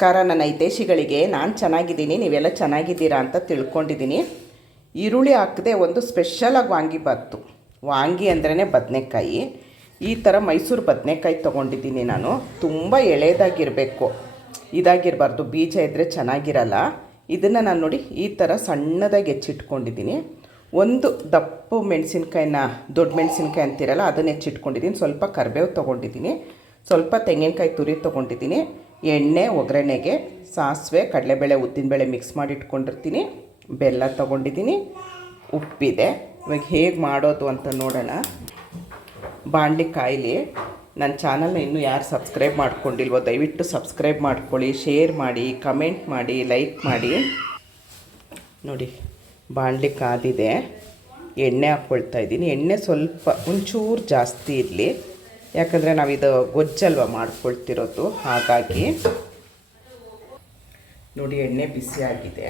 ನಮಸ್ಕಾರ ನನ್ನ ಹಿತೈಷಿಗಳಿಗೆ. ನಾನು ಚೆನ್ನಾಗಿದ್ದೀನಿ, ನೀವೆಲ್ಲ ಚೆನ್ನಾಗಿದ್ದೀರಾ ಅಂತ ತಿಳ್ಕೊಂಡಿದ್ದೀನಿ. ಈರುಳ್ಳಿ ಹಾಕದೆ ಒಂದು ಸ್ಪೆಷಲಾಗಿ ವಾಂಗಿಬಾತು. ವಾಂಗಿ ಅಂದ್ರೇ ಬದನೆಕಾಯಿ. ಈ ಥರ ಮೈಸೂರು ಬದನೆಕಾಯಿ ತೊಗೊಂಡಿದ್ದೀನಿ ನಾನು. ತುಂಬ ಎಳೆದಾಗಿರಬೇಕು, ಇದಾಗಿರಬಾರ್ದು, ಬೀಜ ಇದ್ದರೆ ಚೆನ್ನಾಗಿರಲ್ಲ. ಇದನ್ನು ನಾನು ನೋಡಿ ಈ ಥರ ಸಣ್ಣದಾಗಿ ಹೆಚ್ಚಿಟ್ಕೊಂಡಿದ್ದೀನಿ. ಒಂದು ದಪ್ಪು ಮೆಣಸಿನ್ಕಾಯಿನ, ದೊಡ್ಡ ಮೆಣಸಿನ್ಕಾಯಿ ಅಂತಿರಲ್ಲ, ಅದನ್ನು ಹೆಚ್ಚಿಟ್ಕೊಂಡಿದ್ದೀನಿ. ಸ್ವಲ್ಪ ಕರಿಬೇವು ತೊಗೊಂಡಿದ್ದೀನಿ, ಸ್ವಲ್ಪ ತೆಂಗಿನಕಾಯಿ ತುರಿ ತೊಗೊಂಡಿದ್ದೀನಿ, ಎಣ್ಣೆ, ಒಗ್ಗರಣೆಗೆ ಸಾಸಿವೆ, ಕಡಲೆಬೇಳೆ, ಉದ್ದಿನಬೇಳೆ ಮಿಕ್ಸ್ ಮಾಡಿ ಇಟ್ಕೊಂಡಿರ್ತೀನಿ, ಬೆಲ್ಲ ತೊಗೊಂಡಿದ್ದೀನಿ, ಉಪ್ಪಿದೆ. ಇವಾಗ ಹೇಗೆ ಮಾಡೋದು ಅಂತ ನೋಡೋಣ. ಬಾಣಲಿ ಕಾಯಿಲಿ. ನನ್ನ ಚಾನಲ್ನ ಇನ್ನೂ ಯಾರು ಸಬ್ಸ್ಕ್ರೈಬ್ ಮಾಡ್ಕೊಂಡಿಲ್ವೋ ದಯವಿಟ್ಟು ಸಬ್ಸ್ಕ್ರೈಬ್ ಮಾಡ್ಕೊಳ್ಳಿ, ಶೇರ್ ಮಾಡಿ, ಕಮೆಂಟ್ ಮಾಡಿ, ಲೈಕ್ ಮಾಡಿ. ನೋಡಿ ಬಾಣಲಿ ಕಾದಿದೆ, ಎಣ್ಣೆ ಹಾಕ್ಕೊಳ್ತಾ ಇದ್ದೀನಿ. ಎಣ್ಣೆ ಸ್ವಲ್ಪ ಒಂಚೂರು ಜಾಸ್ತಿ ಇರಲಿ, ಯಾಕಂದರೆ ನಾವಿದು ಗೊಜ್ಜಲ್ವ ಮಾಡ್ಕೊಳ್ತಿರೋದು, ಹಾಗಾಗಿ. ನೋಡಿ ಎಣ್ಣೆ ಬಿಸಿ ಆಗಿದೆ,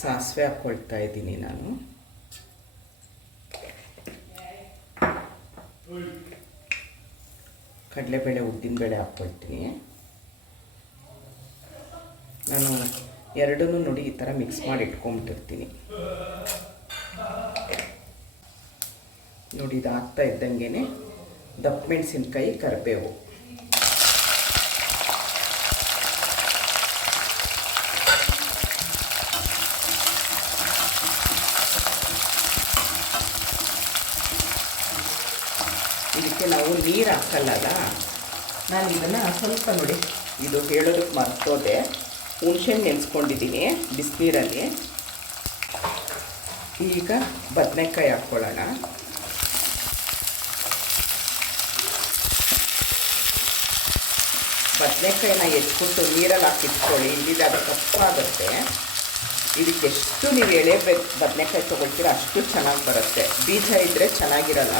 ಸಾಸಿವೆ ಹಾಕ್ಕೊಳ್ತಾ ಇದ್ದೀನಿ ನಾನು. ಕಡಲೆಬೇಳೆ, ಉದ್ದಿನಬೇಳೆ ಹಾಕ್ಕೊಳ್ತೀನಿ ನಾನು. ಎರಡನ್ನೂ ನೋಡಿ ಈ ಥರ ಮಿಕ್ಸ್ ಮಾಡಿ ಇಟ್ಕೊಂಬಿಟ್ಟಿರ್ತೀನಿ. ನೋಡಿ ಇದು ಹಾಕ್ತಾ ಇದ್ದಂಗೆ ದಪ್ಪ ಮೆಣಸಿನ್ಕಾಯಿ, ಕರಿಬೇವು, ಇದಕ್ಕೆ ನಾವು ನೀರು ಹಾಕಲ್ಲಲ್ಲ. ನಾನು ಇದನ್ನು ಸ್ವಲ್ಪ ನೋಡಿ, ಇದು ಹೇಳೋದಕ್ಕೆ ಮರ್ತೋದೆ, ಹುಣಸೆಹಣ್ಣು ನೆನೆಸ್ಕೊಂಡಿದ್ದೀನಿ ಬಿಸಿನೀರಲ್ಲಿ. ಈಗ ಬದನೆಕಾಯಿ ಹಾಕ್ಕೊಳ್ಳೋಣ. ಬದನೆಕಾಯಿನ ಎತ್ಬಿಟ್ಟು ನೀರಲ್ಲಿ ಹಾಕಿಟ್ಕೊಳ್ಳಿ, ಇಲ್ಲಿದೆ ಅದು ಕಪ್ಪಾಗುತ್ತೆ. ಇದಕ್ಕೆ ಎಷ್ಟು ನೀವು ಎಳೆ ಬದನೆಕಾಯಿ ತೊಗೊಳ್ತೀರ ಅಷ್ಟು ಚೆನ್ನಾಗಿ ಬರುತ್ತೆ. ಬೀಜ ಇದ್ದರೆ ಚೆನ್ನಾಗಿರಲ್ಲ.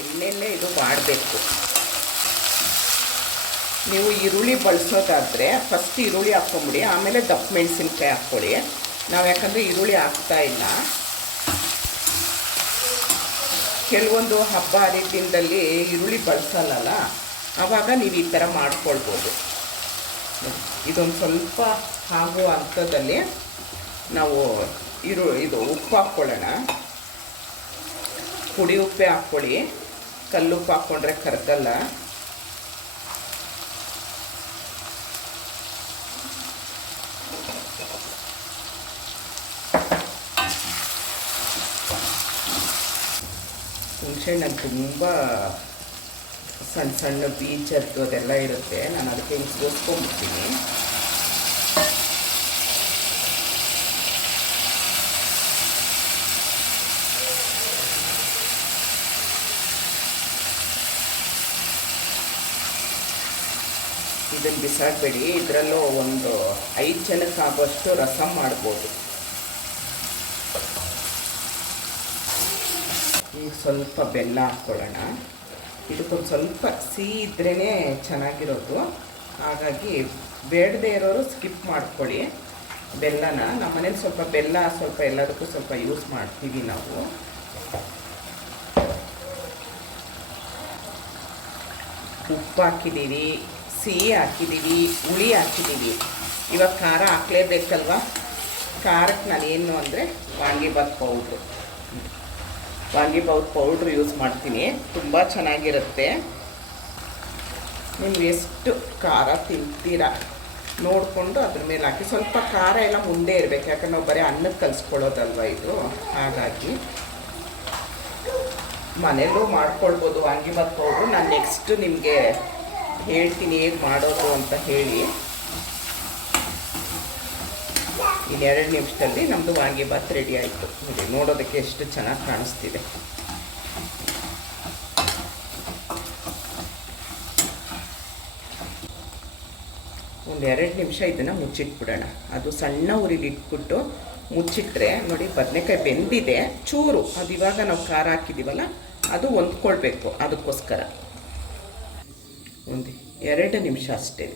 ಎಣ್ಣೆಯಲ್ಲೇ ಇದು ಮಾಡಬೇಕು. ನೀವು ಈರುಳ್ಳಿ ಬಳಸೋದಾದರೆ ಫಸ್ಟ್ ಈರುಳ್ಳಿ ಹಾಕ್ಕೊಂಬಿಡಿ, ಆಮೇಲೆ ದಪ್ಪ ಮೆಣಸಿನ್ಕಾಯಿ ಹಾಕ್ಕೊಳ್ಳಿ. ನಾವು ಯಾಕಂದರೆ ಈರುಳ್ಳಿ ಹಾಕ್ತಾ ಇಲ್ಲ. ಕೆಲವೊಂದು ಹಬ್ಬ ಹರಿದಿನದಲ್ಲಿ ಈರುಳ್ಳಿ ಬಳಸಲ್ಲ, ಆವಾಗ ನೀವು ಈ ಥರ ಮಾಡ್ಕೊಳ್ಬೋದು. ಇದೊಂದು ಸ್ವಲ್ಪ ಆಗುವ ಹಂತದಲ್ಲಿ ನಾವು ಇದು ಉಪ್ಪು ಹಾಕ್ಕೊಳ್ಳೋಣ. ಪುಡಿ ಉಪ್ಪೇ ಹಾಕ್ಕೊಳ್ಳಿ, ಕಲ್ಲುಪ್ಪು ಹಾಕ್ಕೊಂಡ್ರೆ ಕರಗಲ್ಲ. ಹುಣಸೆಹಣ್ಣಲ್ಲಿ ತುಂಬ ಸಣ್ಣ ಸಣ್ಣ ಬೀಜದ್ದು ಅದೆಲ್ಲ ಇರುತ್ತೆ, ನಾನು ಅದಕ್ಕೆ ಹಿಂಗೆ ಸೋಸ್ಕೊಂಡ್ಬಿಡ್ತೀನಿ. ಇದನ್ನು ಬಿಸಾಡಬೇಡಿ, ಇದರಲ್ಲೂ ಒಂದು 5 ಜನಕ್ಕಾಗುವಷ್ಟು ರಸಂ ಮಾಡ್ಬೋದು. ಈಗ ಸ್ವಲ್ಪ ಬೆಲ್ಲ ಹಾಕ್ಕೊಳ್ಳೋಣ. ಇದಕ್ಕೊಂದು ಸ್ವಲ್ಪ ಸಿಹಿ ಇದ್ರೇ ಚೆನ್ನಾಗಿರೋದು, ಹಾಗಾಗಿ ಬೇಡದೇ ಇರೋರು ಸ್ಕಿಪ್ ಮಾಡ್ಕೊಳ್ಳಿ ಬೆಲ್ಲನ. ನಮ್ಮ ಮನೇಲಿ ಸ್ವಲ್ಪ ಬೆಲ್ಲ ಸ್ವಲ್ಪ ಎಲ್ಲದಕ್ಕೂ ಸ್ವಲ್ಪ ಯೂಸ್ ಮಾಡ್ತೀವಿ ನಾವು. ಉಪ್ಪು ಹಾಕಿದ್ದೀವಿ, ಸಿಹಿ ಹಾಕಿದ್ದೀವಿ, ಹುಳಿ ಹಾಕಿದ್ದೀವಿ. ಇವಾಗ ಖಾರ ಹಾಕಲೇಬೇಕಲ್ವ. ಖಾರಕ್ಕೆ ನಾನೇನು ಅಂದರೆ ವಾಂಗಿಬಾತ್ ಪೌಡ್ರ್ ಯೂಸ್ ಮಾಡ್ತೀನಿ, ತುಂಬ ಚೆನ್ನಾಗಿರುತ್ತೆ. ನೀವು ಎಷ್ಟು ಖಾರ ತಿಂತೀರಾ ನೋಡಿಕೊಂಡು ಅದ್ರ ಮೇಲೆ ಹಾಕಿ. ಸ್ವಲ್ಪ ಖಾರ ಎಲ್ಲ ಮುಂದೆ ಇರಬೇಕು, ಯಾಕಂದ್ರೆ ನಾವು ಬರೀ ಅನ್ನಕ್ಕೆ ಕಲಿಸ್ಕೊಳ್ಳೋದಲ್ವ ಇದು, ಹಾಗಾಗಿ. ಮನೆಯಲ್ಲೂ ಮಾಡ್ಕೊಳ್ಬೋದು ವಾಂಗಿಬಾತ್ ಪೌಡ್ರು. ನಾನು ನೆಕ್ಸ್ಟು ನಿಮಗೆ ಹೇಳ್ತೀನಿ ಹೇಗೆ ಮಾಡೋದು ಅಂತ ಹೇಳಿ. ಇನ್ನು 2 ನಿಮಿಷದಲ್ಲಿ ನಮ್ಮದು ವಾಂಗಿಬಾತ್ ರೆಡಿ ಆಯಿತು. ನೋಡಿ ನೋಡೋದಕ್ಕೆ ಎಷ್ಟು ಚೆನ್ನಾಗಿ ಕಾಣಿಸ್ತಿದೆ. ಒಂದು 2 ನಿಮಿಷ ಇದನ್ನು ಮುಚ್ಚಿಟ್ಬಿಡೋಣ. ಅದು ಸಣ್ಣ ಉರಿಲಿ ಇಟ್ಬಿಟ್ಟು ಮುಚ್ಚಿಟ್ರೆ ನೋಡಿ ಬದನೆಕಾಯಿ ಬೆಂದಿದೆ ಚೂರು. ಅದು ಇವಾಗ ನಾವು ಖಾರ ಹಾಕಿದ್ದೀವಲ್ಲ ಅದು ಹೊಂದ್ಕೊಳ್ಬೇಕು, ಅದಕ್ಕೋಸ್ಕರ. ಒಂದು 2 ನಿಮಿಷ ಅಷ್ಟೇ,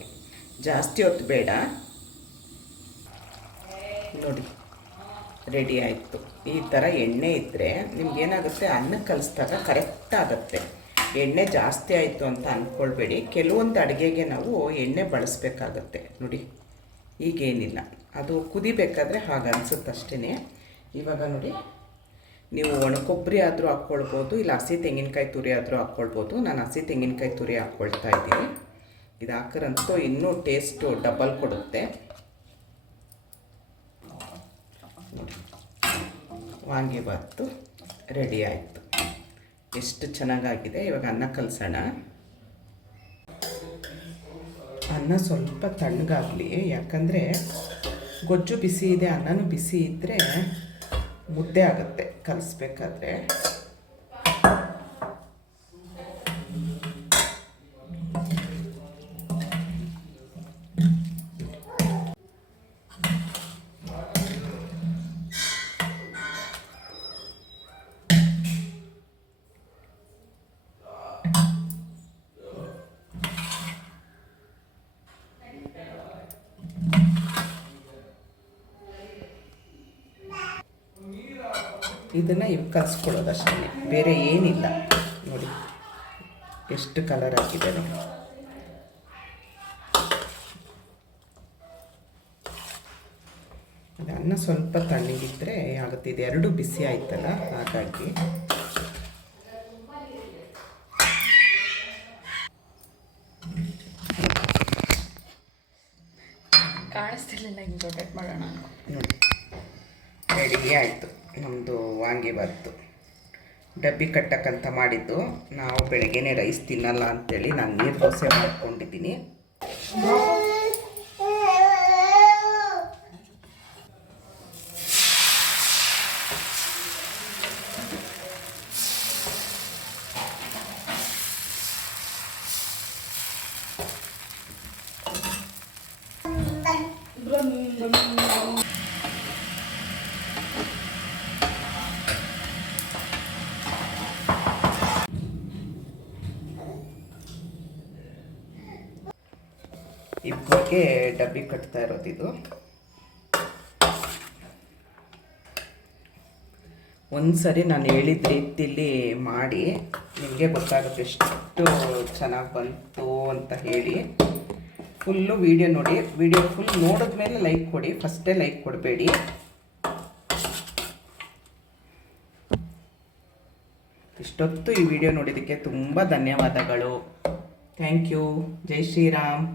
ಜಾಸ್ತಿ ಹೊತ್ತು ಬೇಡ. ನೋಡಿ ರೆಡಿ ಆಯಿತು. ಈ ಥರ ಎಣ್ಣೆ ಇದ್ದರೆ ನಿಮ್ಗೇನಾಗುತ್ತೆ, ಅನ್ನಕ್ಕೆ ಕಲಿಸ್ದಾಗ ಕರೆಕ್ಟ್ ಆಗುತ್ತೆ. ಎಣ್ಣೆ ಜಾಸ್ತಿ ಆಯಿತು ಅಂತ ಅಂದ್ಕೊಳ್ಬೇಡಿ. ಕೆಲವೊಂದು ಅಡುಗೆಗೆ ನಾವು ಎಣ್ಣೆ ಬಳಸಬೇಕಾಗತ್ತೆ ನೋಡಿ. ಈಗೇನಿಲ್ಲ, ಅದು ಕುದಿಬೇಕಾದ್ರೆ ಹಾಗೆ ಅನಿಸುತ್ತೆ ಅಷ್ಟೇ. ಇವಾಗ ನೋಡಿ, ನೀವು ಒಣಕೊಬ್ಬರಿ ಆದರೂ ಹಾಕ್ಕೊಳ್ಬೋದು, ಇಲ್ಲ ಹಸಿ ತೆಂಗಿನಕಾಯಿ ತುರಿ ಆದರೂ ಹಾಕ್ಕೊಳ್ಬೋದು. ನಾನು ಹಸಿ ತೆಂಗಿನಕಾಯಿ ತುರಿ ಹಾಕ್ಕೊಳ್ತಾ ಇದ್ದೀನಿ. ಇದು ಹಾಕರಂತೂ ಇನ್ನೂ ಟೇಸ್ಟು ಡಬಲ್ ಕೊಡುತ್ತೆ. ವಾಂಗಿಬಾತು ರೆಡಿ ಆಯಿತು. ಎಷ್ಟು ಚೆನ್ನಾಗಾಗಿದೆ. ಇವಾಗ ಅನ್ನ ಕಲಸೋಣ. ಅನ್ನ ಸ್ವಲ್ಪ ತಣ್ಣಗಾಗಲಿ, ಯಾಕಂದರೆ ಗೊಜ್ಜು ಬಿಸಿ ಇದೆ, ಅನ್ನನೂ ಬಿಸಿ ಇದ್ದರೆ ಮುದ್ದೆ ಆಗುತ್ತೆ ಕಲಿಸ್ಬೇಕಾದ್ರೆ. ಇದನ್ನು ಇವು ಕಲಿಸ್ಕೊಳ್ಳೋದಷ್ಟೇ, ಬೇರೆ ಏನಿಲ್ಲ. ನೋಡಿ ಎಷ್ಟು ಕಲರ್ ಹಾಕಿದೆ ನೋಡಿ. ಅನ್ನ ಸ್ವಲ್ಪ ತಣ್ಣಗಿದ್ರೆ ಆಗುತ್ತೆ. ಇದು ಎರಡು ಬಿಸಿ ಆಯ್ತಲ್ಲ, ಹಾಗಾಗಿ ಕಾಣಿಸ್ತಿರ್ಲಿಲ್ಲ. ಹಿಂಗೆ ರೊಟೇಟ್ ಮಾಡೋಣ. ನೋಡಿ ರೆಡಿ ಆಯಿತು ನಮ್ಮದು ವಾಂಗಿಬಾತು. ಡಬ್ಬಿ ಕಟ್ಟಕ್ಕಂತ ಮಾಡಿದ್ದು. ನಾವು ಬೆಳಗ್ಗೆನೇ ರೈಸ್ ತಿನ್ನಲ್ಲ ಅಂಥೇಳಿ ನಾನು ನೀರು ದೋಸೆ ಮಾಡ್ಕೊಂಡಿದ್ದೀನಿ. ಇಬ್ಬರಿಗೆ ಡಬ್ಬಿ ಕಟ್ತಾ ಇರೋದಿದು. ಒಂದು ಸರಿ ನಾನು ಹೇಳಿದ ರೀತಿಯಲ್ಲಿ ಮಾಡಿ ನಿಮಗೆ ಗೊತ್ತಾಗುತ್ತೆ ಎಷ್ಟು ಚೆನ್ನಾಗಿ ಬಂತು ಅಂತ ಹೇಳಿ. ಫುಲ್ಲು ವೀಡಿಯೋ ನೋಡಿ. ವೀಡಿಯೋ ಫುಲ್ ನೋಡಿದ್ಮೇಲೆ ಲೈಕ್ ಕೊಡಿ, ಫಸ್ಟೇ ಲೈಕ್ ಕೊಡಬೇಡಿ. ಇಷ್ಟೊತ್ತು ಈ ವಿಡಿಯೋ ನೋಡಿದ್ದಕ್ಕೆ ತುಂಬ ಧನ್ಯವಾದಗಳು. Thank you. ಜೈ ಶ್ರೀರಾಮ್.